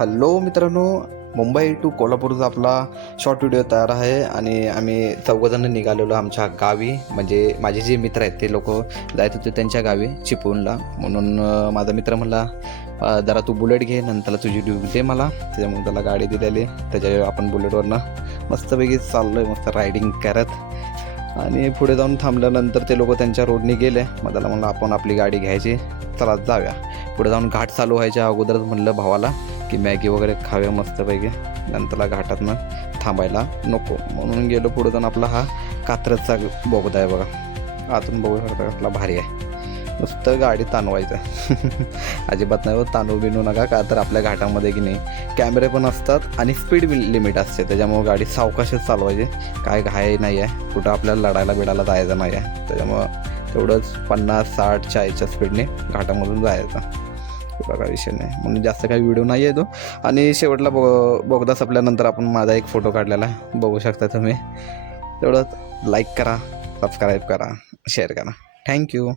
Hello मित्रांनो, Mumbai to कोल्हापूरचा आपला शॉर्ट व्हिडिओ तयार आहे आणि आम्ही चौघंजण निघालेलो आमच्या गावी. म्हणजे माझे जे मित्र आहेत ते लोक जायत होते त्यांच्या गावी चिपळूणला. म्हणून माझा मित्र म्हणला जरा तू बुलेट घे, नंतरला तुझी ड्यूब दे मला. त्याच्यामुळे त्याला गाडी दिलेली, त्याच्या आपण बुलेटवरनं मस्तपैकी चाललो आहे, मस्त रायडिंग करत. आणि पुढे जाऊन थांबल्यानंतर ते लोक त्यांच्या रोडने गेले. मग त्याला म्हणलं आपण आपली गाडी घ्यायची, चला जाऊया. पुढे जाऊन घाट चालू व्हायच्या अगोदरच म्हणलं भावाला की मॅगी वगैरे खाऊया मस्तपैकी, नंतरला घाटातनं थांबायला नको. म्हणून गेलो. पुढे जाऊन आपला हा कात्रजचा बोगदा आहे बघा, आतून बघू शकता कसला भारी आहे. नुसतं गाडी ताणवायचं अजिबात नाही, ताणू बिनू नका. का तर आपल्या घाटामध्ये की नाही कॅमेरे पण असतात आणि स्पीड लिमिट असते, त्याच्यामुळं गाडी सावकाशच चालवायची. काय घाई नाही आहे, कुठं आपल्याला लढायला बिडायला जायचं नाही आहे. त्याच्यामुळं तेवढंच 50-60-40च्या स्पीडने घाटामधून जायचं, कुठं काय विषय नाही. म्हणून जास्त काही व्हिडिओ नाही आहे तो. आणि शेवटला बोगदा संपल्यानंतर आपण माझा एक फोटो काढलेला आहे, बघू शकता तुम्ही. तेवढंच लाईक करा, सबस्क्राईब करा, शेअर करा. थँक्यू.